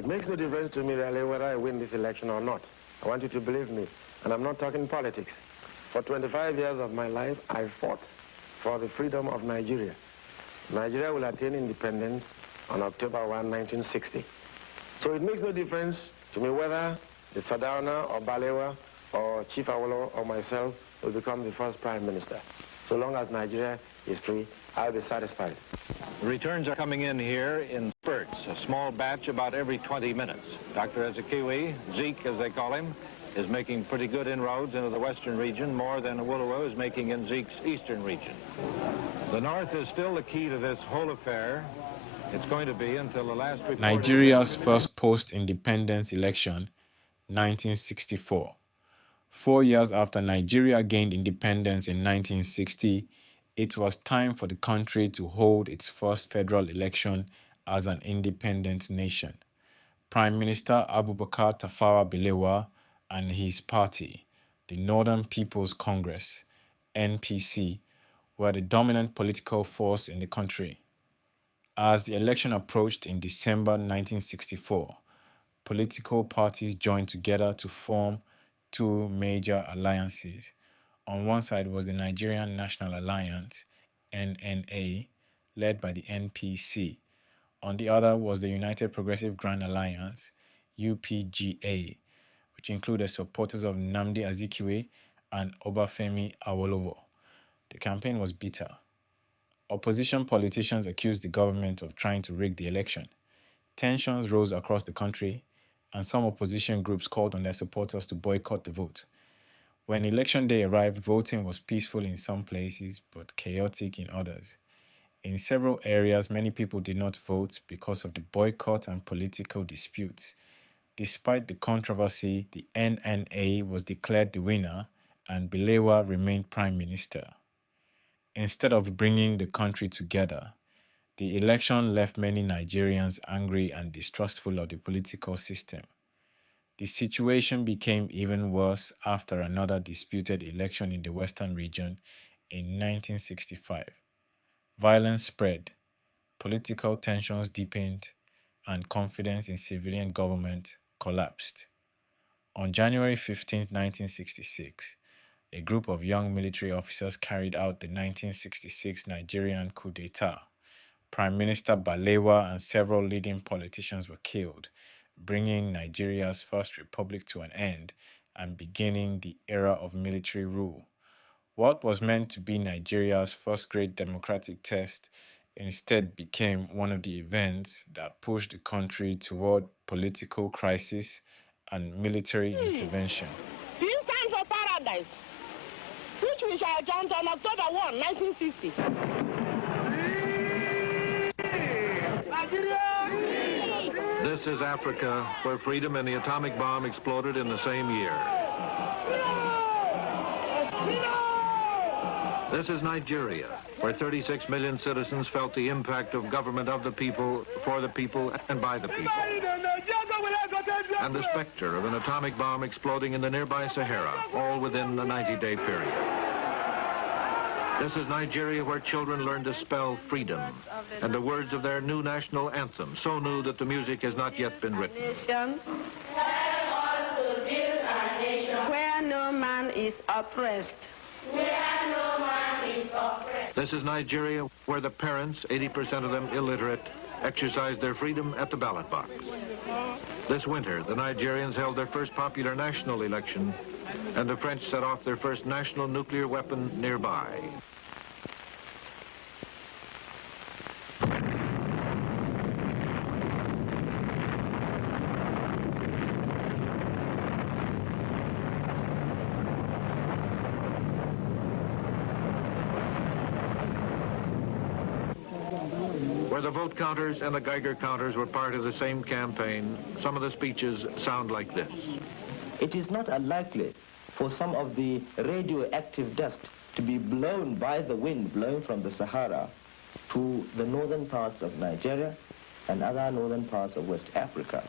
It makes no difference to me really whether I win this election or not. I want you to believe me, and I'm not talking politics. For 25 years of my life, I fought for the freedom of Nigeria. Nigeria will attain independence on October 1, 1960. So it makes no difference to me whether the Sardauna or Balewa or Chief Awolowo or myself will become the first prime minister. So long as Nigeria is free, I'll be satisfied. Returns are coming in here in spurts, a small batch about every 20 minutes. Dr. Azikiwe, Zeke as they call him, is making pretty good inroads into the western region, more than Awolowo is making in Zeke's eastern region. The north is still the key to this whole affair. It's going to be until the last report. Nigeria's first post-independence election, 1964. 4 years after Nigeria gained independence in 1960, it was time for the country to hold its first federal election as an independent nation. Prime Minister Abubakar Tafawa Balewa and his party, the Northern People's Congress, NPC, were the dominant political force in the country. As the election approached in December 1964, political parties joined together to form two major alliances. On one side was the Nigerian National Alliance, NNA, led by the NPC. On the other was the United Progressive Grand Alliance, UPGA, which included supporters of Nnamdi Azikiwe and Obafemi Awolowo. The campaign was bitter. Opposition politicians accused the government of trying to rig the election. Tensions rose across the country, and some opposition groups called on their supporters to boycott the vote. When election day arrived, voting was peaceful in some places, but chaotic in others. In several areas, many people did not vote because of the boycott and political disputes. Despite the controversy, the NNA was declared the winner, and Balewa remained prime minister. Instead of bringing the country together, the election left many Nigerians angry and distrustful of the political system. The situation became even worse after another disputed election in the Western region in 1965. Violence spread, political tensions deepened, and confidence in civilian government collapsed. On January 15, 1966, a group of young military officers carried out the 1966 Nigerian coup d'etat. Prime Minister Balewa and several leading politicians were killed, bringing Nigeria's first republic to an end and beginning the era of military rule. What was meant to be Nigeria's first great democratic test instead became one of the events that pushed the country toward political crisis and military intervention. This time for paradise, which we shall count on October 1, 1960. This is Africa, where freedom and the atomic bomb exploded in the same year. This is Nigeria, where 36 million citizens felt the impact of government of the people, for the people, and by the people. And the specter of an atomic bomb exploding in the nearby Sahara, all within the 90-day period. This is Nigeria, where children learn to spell freedom and the words of their new national anthem, so new that the music has not yet been written. Where no man is oppressed. This is Nigeria, where the parents, 80% of them illiterate, exercise their freedom at the ballot box. This winter, the Nigerians held their first popular national election, and the French set off their first national nuclear weapon nearby. Where the vote counters and the Geiger counters were part of the same campaign, some of the speeches sound like this. It is not unlikely for some of the radioactive dust to be blown by the wind blowing from the Sahara to the northern parts of Nigeria and other northern parts of West Africa.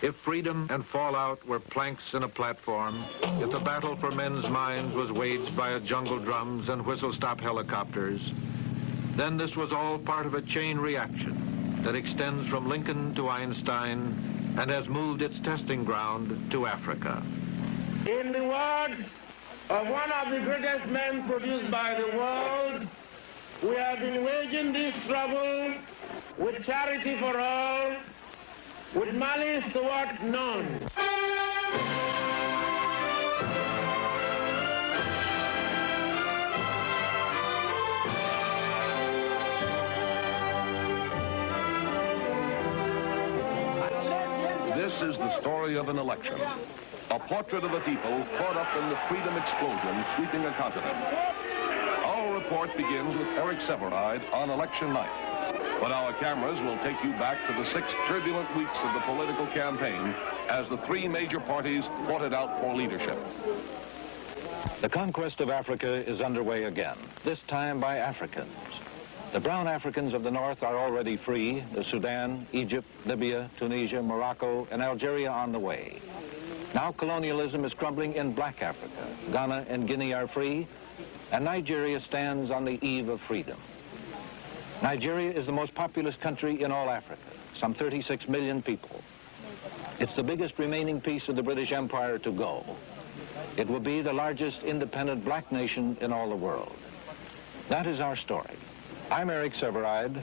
If freedom and fallout were planks in a platform, if the battle for men's minds was waged by a jungle drums and whistle-stop helicopters, then this was all part of a chain reaction that extends from Lincoln to Einstein and has moved its testing ground to Africa. In the words of one of the greatest men produced by the world, we have been waging this struggle with charity for all, with malice toward none. This is the story of an election. A portrait of the people caught up in the freedom explosion sweeping a continent. Our report begins with Eric Severide on election night. But our cameras will take you back to the 6 turbulent weeks of the political campaign as the 3 major parties fought it out for leadership. The conquest of Africa is underway again, this time by Africans. The brown Africans of the north are already free, the Sudan, Egypt, Libya, Tunisia, Morocco, and Algeria on the way. Now colonialism is crumbling in black Africa. Ghana and Guinea are free, and Nigeria stands on the eve of freedom. Nigeria is the most populous country in all Africa, some 36 million people. It's the biggest remaining piece of the British Empire to go. It will be the largest independent black nation in all the world. That is our story. I'm Eric Severide.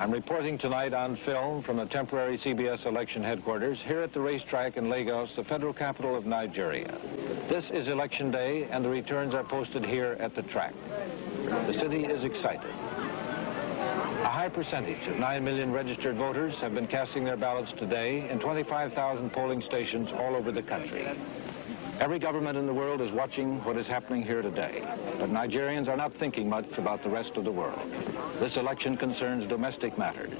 I'm reporting tonight on film from the temporary CBS election headquarters here at the racetrack in Lagos, the federal capital of Nigeria. This is election day, and the returns are posted here at the track. The city is excited. A high percentage of 9 million registered voters have been casting their ballots today in 25,000 polling stations all over the country. Every government in the world is watching what is happening here today, but Nigerians are not thinking much about the rest of the world. This election concerns domestic matters.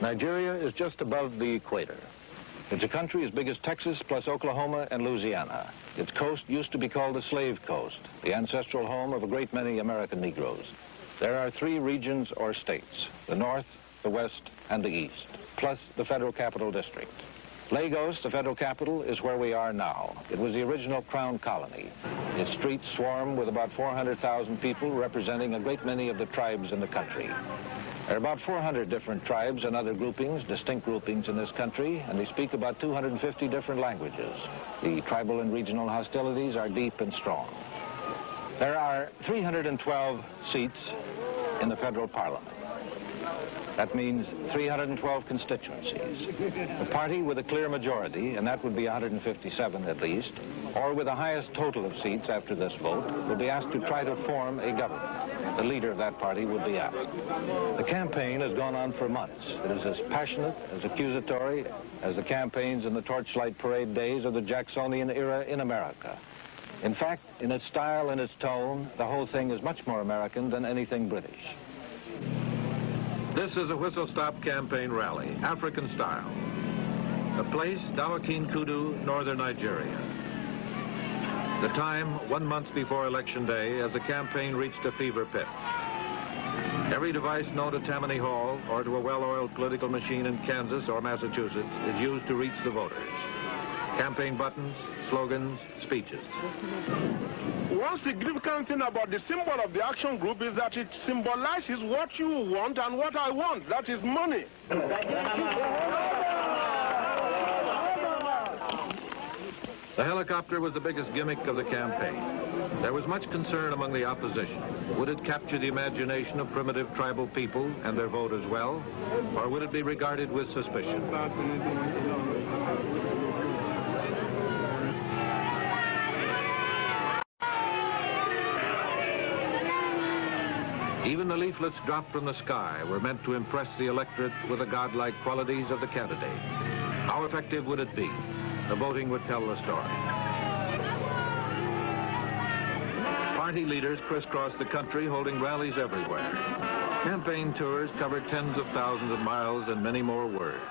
Nigeria is just above the equator. It's a country as big as Texas plus Oklahoma and Louisiana. Its coast used to be called the Slave Coast, the ancestral home of a great many American Negroes. There are 3 regions or states, the north, the west, and the east, plus the Federal Capital District. Lagos, the federal capital, is where we are now. It was the original crown colony. Its streets swarm with about 400,000 people representing a great many of the tribes in the country. There are about 400 different tribes and other groupings, distinct groupings in this country, and they speak about 250 different languages. The tribal and regional hostilities are deep and strong. There are 312 seats in the federal parliament. That means 312 constituencies. The party with a clear majority, and that would be 157 at least, or with the highest total of seats after this vote, will be asked to try to form a government. The leader of that party would be asked. The campaign has gone on for months. It is as passionate, as accusatory, as the campaigns in the torchlight parade days of the Jacksonian era in America. In fact, in its style and its tone, the whole thing is much more American than anything British. This is a whistle-stop campaign rally, African style. The place, Dawakin Kudu, northern Nigeria. The time, 1 month before Election Day, as the campaign reached a fever pitch. Every device known to Tammany Hall or to a well-oiled political machine in Kansas or Massachusetts is used to reach the voters. Campaign buttons, slogans, speeches. One significant thing about the symbol of the action group is that it symbolizes what you want and what I want. That is money. The helicopter was the biggest gimmick of the campaign. There was much concern among the opposition. Would it capture the imagination of primitive tribal people and their vote as well? Or would it be regarded with suspicion? Even the leaflets dropped from the sky were meant to impress the electorate with the godlike qualities of the candidate. How effective would it be? The voting would tell the story. Party leaders crisscrossed the country, holding rallies everywhere. Campaign tours covered tens of thousands of miles and many more words.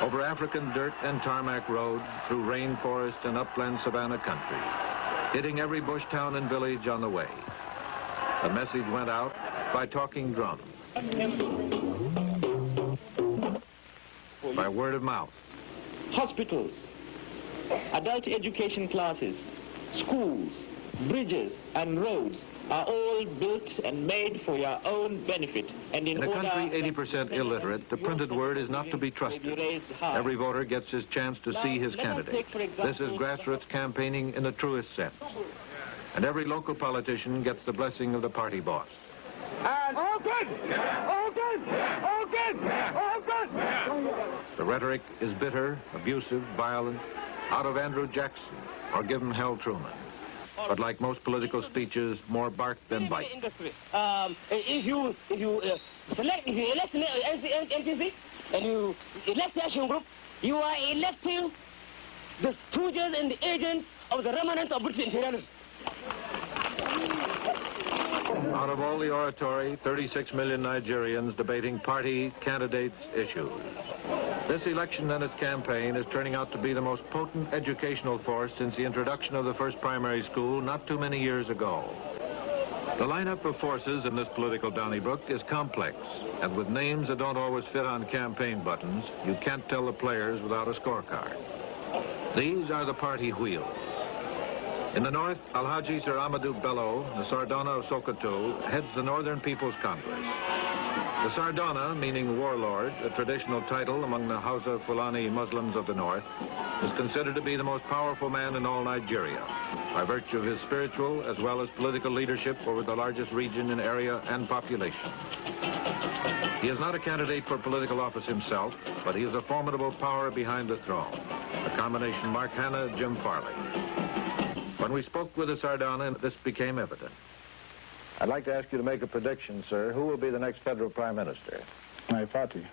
Over African dirt and tarmac roads, through rainforest and upland savanna country, hitting every bush town and village on the way. The message went out by talking drum, by word of mouth. Hospitals, adult education classes, schools, bridges and roads are all built and made for your own benefit. And in a country 80% illiterate, the printed word is not to be trusted. Every voter gets his chance to see his candidate. This is grassroots campaigning in the truest sense. And every local politician gets the blessing of the party boss. All good! All good! All good! All good! The rhetoric is bitter, abusive, violent, out of Andrew Jackson or give 'em Hell Truman. But like most political speeches, more bark than bite. If you elect NCC and you elect the action group, you are electing the stooges and the agents of the remnants of British imperialism. Out of all the oratory, 36 million Nigerians debating party, candidates, issues. This election and its campaign is turning out to be the most potent educational force since the introduction of the first primary school not too many years ago. The lineup of forces in this political Donnybrook is complex, and with names that don't always fit on campaign buttons, you can't tell the players without a scorecard. These are the party wheels. In the north, Alhaji Sir Ahmadu Bello, the Sardauna of Sokoto, heads the Northern People's Congress. The Sardauna, meaning warlord, a traditional title among the Hausa Fulani Muslims of the north, is considered to be the most powerful man in all Nigeria, by virtue of his spiritual as well as political leadership over the largest region in area and population. He is not a candidate for political office himself, but he is a formidable power behind the throne, a combination Mark Hanna, Jim Farley. When we spoke with the Sardauna, this became evident. I'd like to ask you to make a prediction, sir. Who will be the next federal prime minister? My party.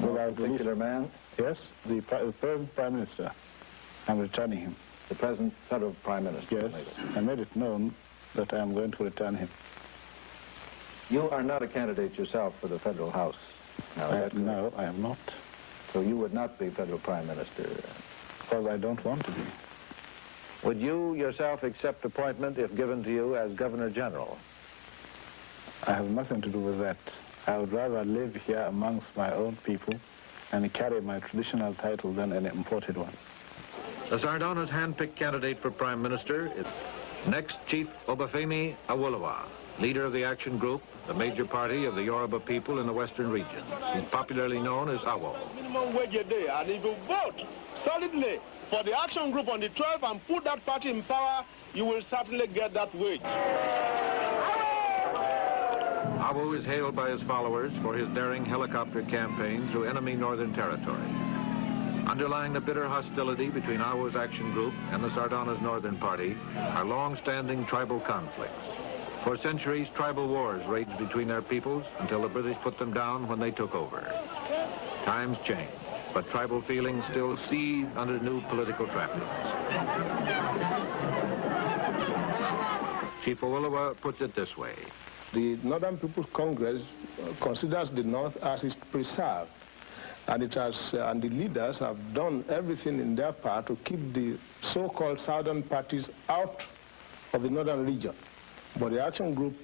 No particular man? Yes, the present prime minister. I'm returning him. The present federal prime minister? Yes, I made it known that I am going to return him. You are not a candidate yourself for the federal house. No, I am not. So you would not be federal prime minister? Because I don't want to be. Would you yourself accept appointment if given to you as Governor General? I have nothing to do with that. I would rather live here amongst my own people and carry my traditional title than an imported one. The Sardauna's hand-picked candidate for Prime Minister is next Chief Obafemi Awolowo, leader of the Action Group, the major party of the Yoruba people in the Western region. He's popularly known as Awo. Minimum wage a day, and if you vote solidly for the Action Group on the 12th and put that party in power, you will certainly get that wage. Awo is hailed by his followers for his daring helicopter campaign through enemy northern territory. Underlying the bitter hostility between Awo's Action Group and the Sardauna's Northern Party are long-standing tribal conflicts. For centuries, tribal wars raged between their peoples until the British put them down when they took over. Times change, but tribal feelings still seethe under new political trappings. Chief Awolowo puts it this way. The Northern People's Congress considers the North as its preserve, and and the leaders have done everything in their part to keep the so-called Southern parties out of the Northern region. But the Action Group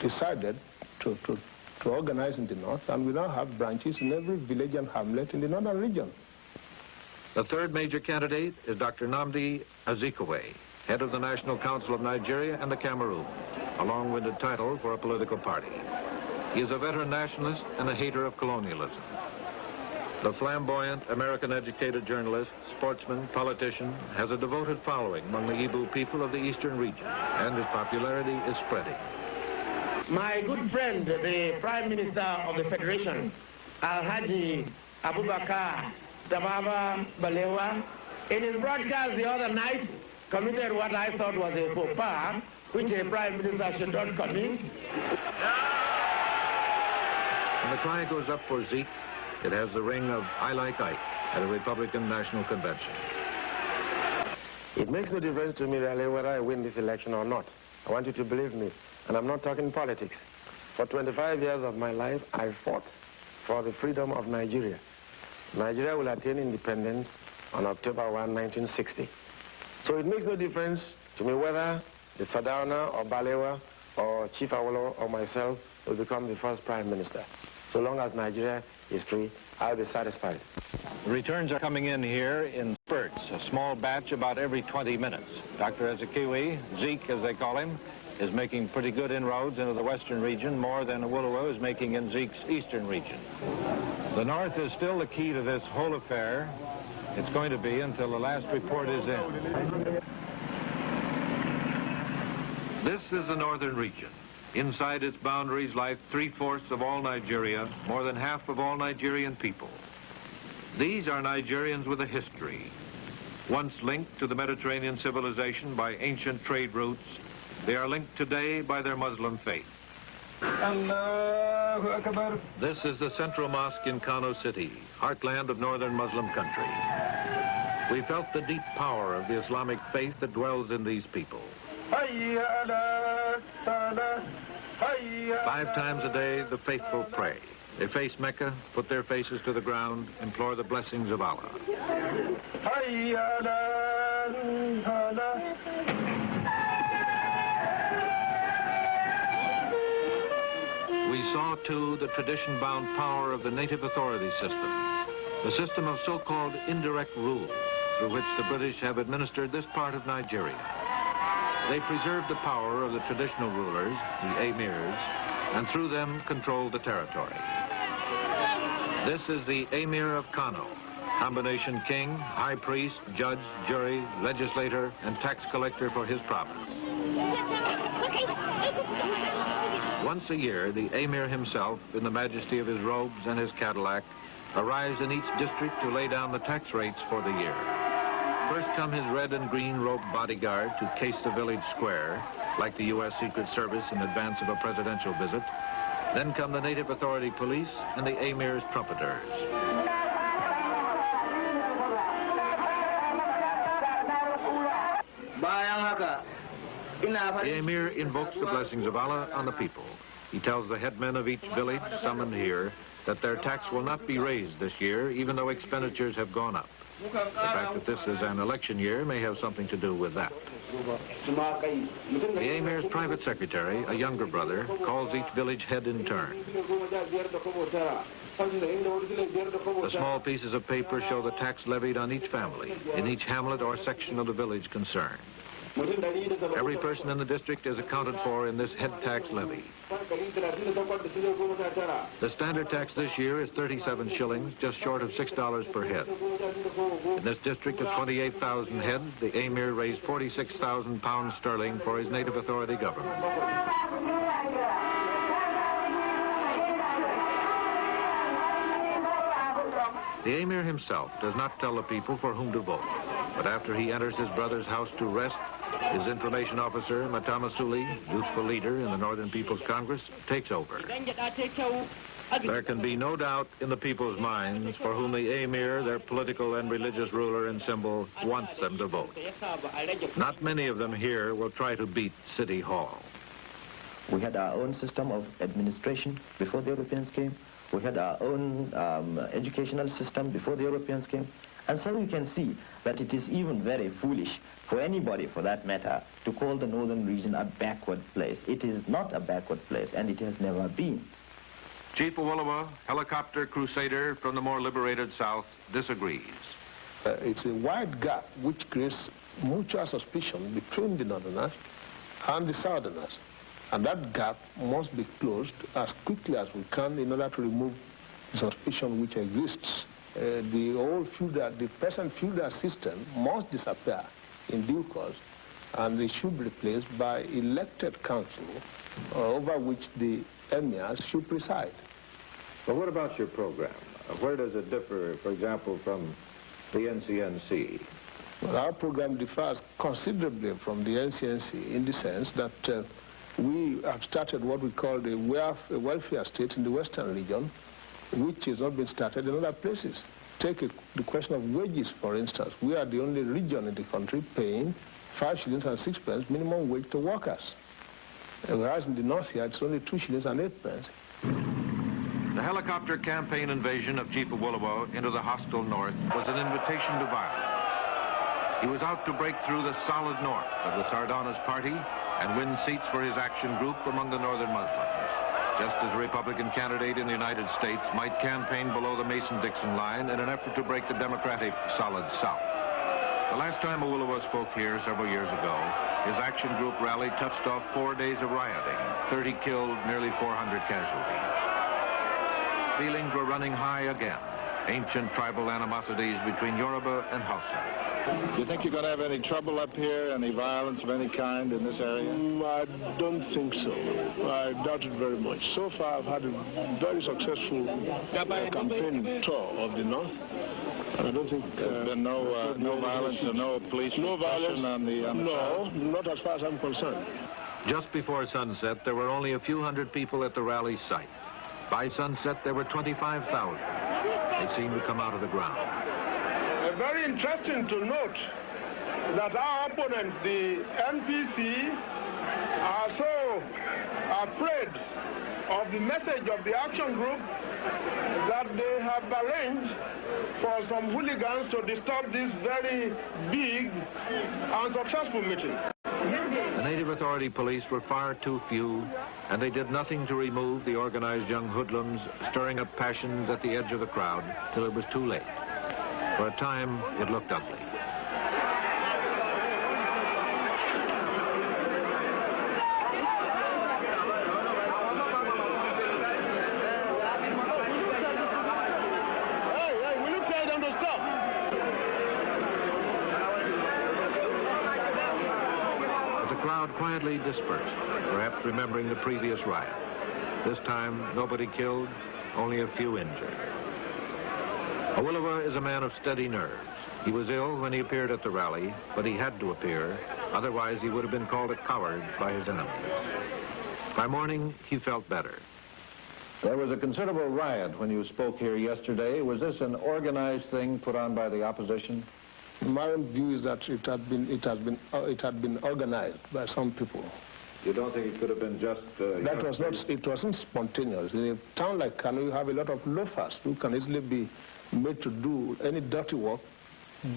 decided to organize in the North, and we now have branches in every village and hamlet in the Northern region. The third major candidate is Dr. Nnamdi Azikiwe, head of the National Council of Nigeria and the Cameroons, a long-winded title for a political party. He is a veteran nationalist and a hater of colonialism. The flamboyant, American-educated journalist, sportsman, politician, has a devoted following among the Igbo people of the eastern region, and his popularity is spreading. My good friend, the Prime Minister of the Federation, Alhaji Abubakar Tafawa Balewa, in his broadcast the other night, committed what I thought was a faux pas, which a Prime Minister should not commit. When the cry goes up for Zeke, it has the ring of I like Ike at a Republican National Convention. It makes no difference to me really whether I win this election or not. I want you to believe me, and I'm not talking politics. For 25 years of my life, I fought for the freedom of Nigeria. Nigeria will attain independence on October 1, 1960. So it makes no difference to me whether the Sardauna or Balewa or Chief Awolowo or myself will become the first Prime Minister. So long as Nigeria is free, I'll be satisfied. Returns are coming in here in spurts, a small batch about every 20 minutes. Dr. Azikiwe, Zeke as they call him, is making pretty good inroads into the western region, more than Awolowo is making in Zeke's eastern region. The North is still the key to this whole affair. It's going to be until the last report is in. This is the northern region. Inside its boundaries lie 3/4 of all Nigeria, more than half of all Nigerian people. These are Nigerians with a history. Once linked to the Mediterranean civilization by ancient trade routes, they are linked today by their Muslim faith. This is the central mosque in Kano City, heartland of northern Muslim country. We felt the deep power of the Islamic faith that dwells in these people. 5 times a day, the faithful pray. They face Mecca, put their faces to the ground, implore the blessings of Allah. We saw, too, the tradition-bound power of the native authority system, the system of so-called indirect rule through which the British have administered this part of Nigeria. They preserved the power of the traditional rulers, the emirs, and through them controlled the territory. This is the Emir of Kano, combination king, high priest, judge, jury, legislator, and tax collector for his province. Once a year, the Emir himself, in the majesty of his robes and his Cadillac, arrives in each district to lay down the tax rates for the year. First come his red and green robed bodyguard to case the village square, like the U.S. Secret Service in advance of a presidential visit. Then come the native authority police and the Emir's trumpeters. The Emir invokes the blessings of Allah on the people. He tells the headmen of each village summoned here that their tax will not be raised this year, even though expenditures have gone up. The fact that this is an election year may have something to do with that. The Emir's private secretary, a younger brother, calls each village head in turn. The small pieces of paper show the tax levied on each family, in each hamlet or section of the village concerned. Every person in the district is accounted for in this head tax levy. The standard tax this year is 37 shillings, just short of $6 per head. In this district of 28,000 heads, the Emir raised 46,000 pounds sterling for his native authority government. The Emir himself does not tell the people for whom to vote, but after he enters his brother's house to rest, his information officer, Maitama Sule, youthful leader in the Northern People's Congress, takes over. There can be no doubt in the people's minds for whom the Emir, their political and religious ruler and symbol, wants them to vote. Not many of them here will try to beat City Hall. We had our own system of administration before the Europeans came. We had our own educational system before the Europeans came. And so you can see that it is even very foolish for anybody, for that matter, to call the northern region a backward place. It is not a backward place, and it has never been. Chief Awolowo, helicopter crusader from the more liberated South, disagrees. It's a wide gap which creates mutual suspicion between the northerners and the southerners. And that gap must be closed as quickly as we can in order to remove the suspicion which exists. The present feudal system must disappear in due course, and they should be replaced by elected council over which the emirs should preside. But what about your program? Where does it differ, for example, from the NCNC? Well, our program differs considerably from the NCNC in the sense that we have started what we call the welfare state in the western region, which has not been started in other places. Take the question of wages, for instance. We are the only region in the country paying 5 shillings and 6 pence minimum wage to workers. Whereas in the north here, it's only 2 shillings and 8 pence. The helicopter campaign invasion of Chief Awolowo into the hostile north was an invitation to violence. He was out to break through the solid north of the Sardauna's party and win seats for his action group among the northern Muslims. just as a Republican candidate in the United States might campaign below the Mason-Dixon line in an effort to break the Democratic solid South. The last time Awolowo spoke here several years ago, his action group rally touched off 4 days of rioting, 30 killed, nearly 400 casualties. Feelings were running high again, ancient tribal animosities between Yoruba and Hausa. Do you think you're going to have any trouble up here, any violence of any kind in this area? I don't think so. I doubt it very much. So far, I've had a very successful campaign tour of the North. And I don't think... There's been no violence and no police... No violence? No, not as far as I'm concerned. Just before sunset, there were only a few hundred people at the rally site. By sunset, there were 25,000. They seemed to come out of the ground. Very interesting to note that our opponents, the NPC, are so afraid of the message of the action group that they have arranged for some hooligans to disturb this very big and successful meeting. The native authority police were far too few, and they did nothing to remove the organized young hoodlums stirring up passions at the edge of the crowd till it was too late. For a time, it looked ugly. Hey, will you tell them to stop? As the crowd quietly dispersed, perhaps remembering the previous riot. This time, nobody killed, only a few injured. Awolowo is a man of steady nerves. He was ill when he appeared at the rally, but he had to appear. Otherwise, he would have been called a coward by his enemies. By morning, he felt better. There was a considerable riot when you spoke here yesterday. Was this an organized thing put on by the opposition? My own view is that it had been organized by some people. You don't think it could have been just... It wasn't spontaneous. In a town like Kano, you have a lot of loafers who can easily be made to do any dirty work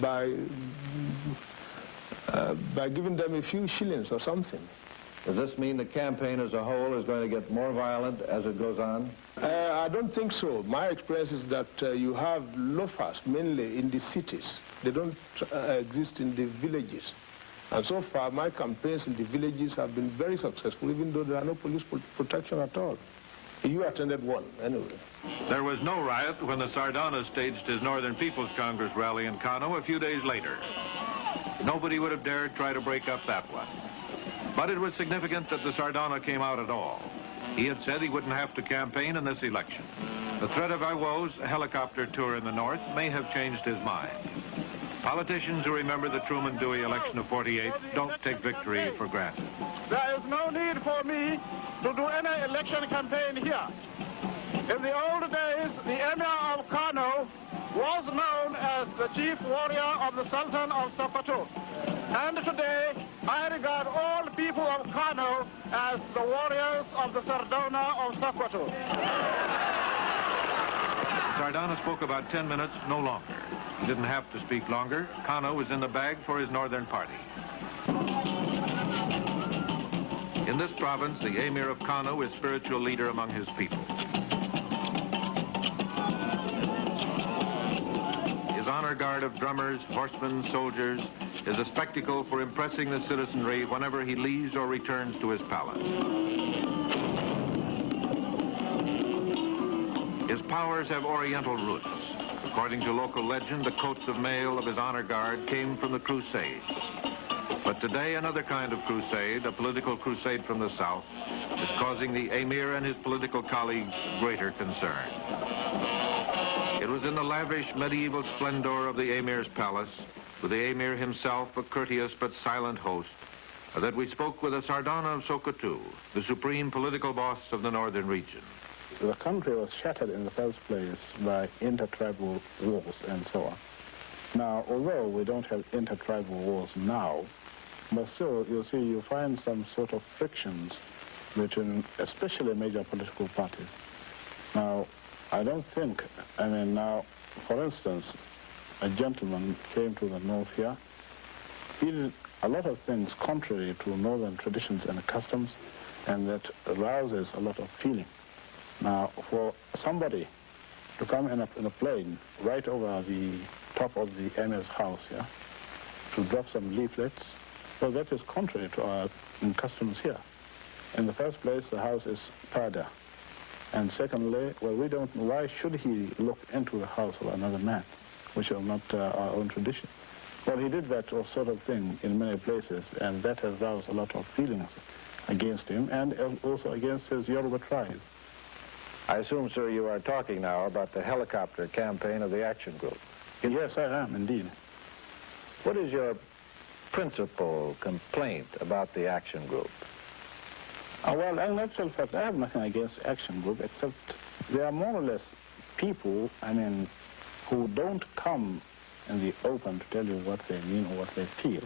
by giving them a few shillings or something. Does this mean the campaign as a whole is going to get more violent as it goes on? I don't think so. My experience is that you have loafers mainly in the cities. They don't exist in the villages. And so far, my campaigns in the villages have been very successful, even though there are no police protection at all. You attended one, anyway. There was no riot when the Sardauna staged his Northern People's Congress rally in Kano a few days later. Nobody would have dared try to break up that one. But it was significant that the Sardauna came out at all. He had said he wouldn't have to campaign in this election. The threat of Iwo's helicopter tour in the north may have changed his mind. Politicians who remember the Truman Dewey election of '48 don't take victory for granted. There is no need for me to do any election campaign here. In the old days, the Emir of Kano was known as the chief warrior of the Sultan of Sokoto. And today, I regard all people of Kano as the warriors of the Sardauna of Sokoto. Sardauna spoke about 10 minutes, no longer. He didn't have to speak longer. Kano was in the bag for his northern party. In this province, the Emir of Kano is spiritual leader among his people. His honor guard of drummers, horsemen, soldiers is a spectacle for impressing the citizenry whenever he leaves or returns to his palace. His powers have Oriental roots. According to local legend, the coats of mail of his honor guard came from the Crusades. But today, another kind of crusade, a political crusade from the south, is causing the Emir and his political colleagues greater concern. It was in the lavish medieval splendor of the Emir's palace, with the Emir himself a courteous but silent host, that we spoke with the Sardauna of Sokoto, the supreme political boss of the northern region. The country was shattered in the first place by intertribal wars and so on. Now, although we don't have intertribal wars now, but still, you find some sort of frictions between especially major political parties. Now, I don't think, now, for instance, a gentleman came to the north here. He did a lot of things contrary to northern traditions and customs, and that arouses a lot of feeling. Now, for somebody to come in a plane right over the top of the emir's house, yeah, to drop some leaflets, well, that is contrary to our customs here. In the first place, the house is Pada. And secondly, well, we don't know, why should he look into the house of another man, which is not our own tradition? Well, he did that sort of thing in many places, and that has roused a lot of feelings against him and also against his Yoruba tribe. I assume, sir, you are talking now about the helicopter campaign of the Action Group. Yes, I am, indeed. What is your principal complaint about the Action Group? Well, in actual fact, I have nothing against Action Group, except they are more or less people, I mean, who don't come in the open to tell you what they mean or what they feel.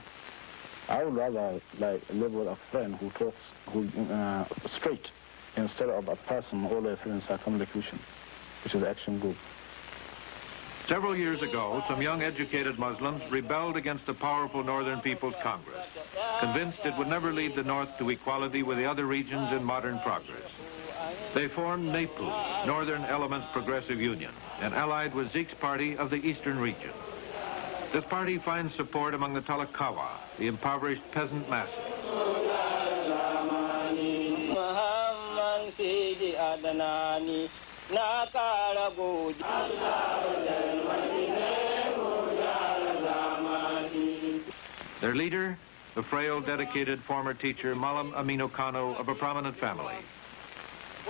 I would rather live with a friend who talks straight instead of a person always in circumlocution, which is Action Group. Several years ago, some young educated Muslims rebelled against the powerful Northern People's Congress, convinced it would never lead the North to equality with the other regions in modern progress. They formed NAPU, Northern Elements Progressive Union, and allied with Zeke's party of the Eastern region. This party finds support among the Talakawa, the impoverished peasant masses. Their leader, the frail, dedicated former teacher, Malam Aminu Kano, of a prominent family.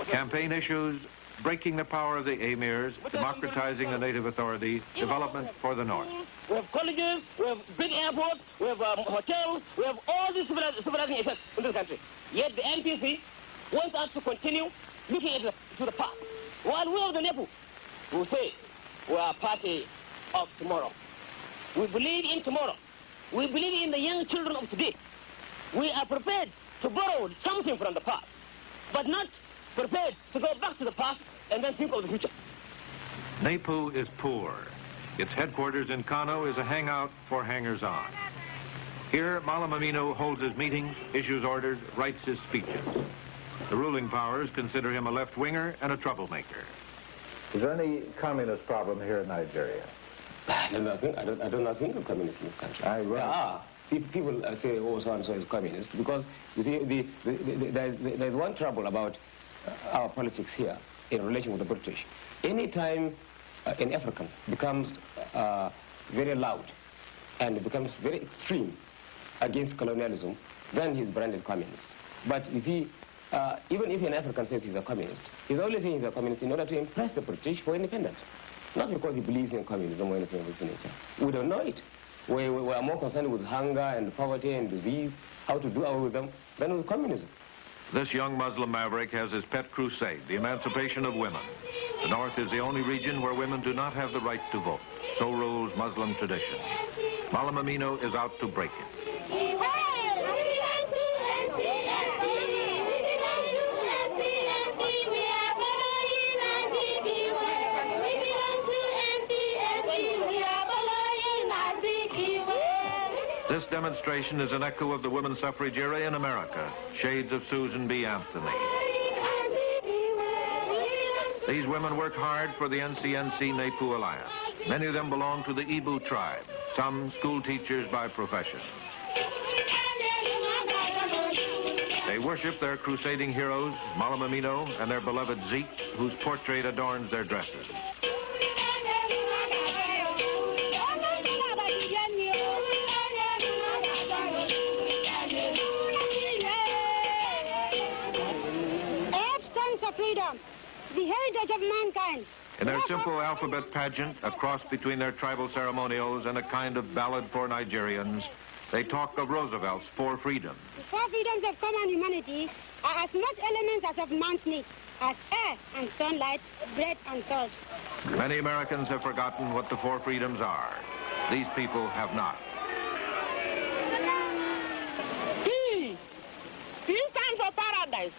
Campaign issues: breaking the power of the emirs, democratizing the native authority, development for the North. We have colleges, we have big airports, we have hotels, we have all these civilizing effects in this country. Yet the NPC wants us to continue looking to the past. While we of the NEPU will say we are a party of tomorrow. We believe in tomorrow. We believe in the young children of today. We are prepared to borrow something from the past, but not prepared to go back to the past and then think of the future. NAPU is poor. Its headquarters in Kano is a hangout for hangers-on. Here, Malam Aminu holds his meetings, issues orders, writes his speeches. The ruling powers consider him a left-winger and a troublemaker. Is there any communist problem here in Nigeria? I do not think of communism in this country. There are. People say, oh, so-and-so is communist, because, you see, there's one trouble about our politics here in relation with the British. Any time an African becomes very loud and becomes very extreme against colonialism, then he's branded communist. But you see, even if an African says he's a communist, he's only saying he's a communist in order to impress the British for independence. Not because he believes in communism or anything of this nature. We don't know it. We are more concerned with hunger and poverty and disease, how to do away with them, than with communism. This young Muslim maverick has his pet crusade, the emancipation of women. The North is the only region where women do not have the right to vote. So rules Muslim tradition. Malam Aminu is out to break it. This demonstration is an echo of the women's suffrage era in America, shades of Susan B. Anthony. These women work hard for the NCNC-NAPU Alliance. Many of them belong to the Ibu tribe, some school teachers by profession. They worship their crusading heroes, Malam Aminu, and their beloved Zeke, whose portrait adorns their dresses. The heritage of mankind. In their simple alphabet pageant, a cross between their tribal ceremonials and a kind of ballad for Nigerians, they talk of Roosevelt's 4 freedoms. The 4 freedoms of common humanity are as much elements as of man's needs, as air and sunlight, bread and salt. Many Americans have forgotten what the 4 freedoms are. These people have not. P stands for paradise,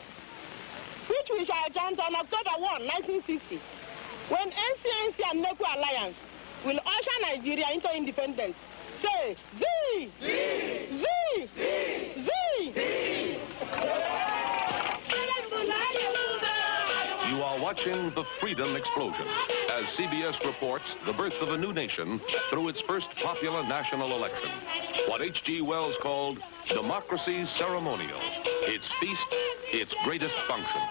which we shall chant on October 1, 1960, when NCNC and NEPU Alliance will usher Nigeria into independence. Say, Z! Z! Z! Z! Z! You You are watching the Freedom Explosion as CBS reports the birth of a new nation through its first popular national election. What H.G. Wells called democracy ceremonial. Its feast, its greatest function.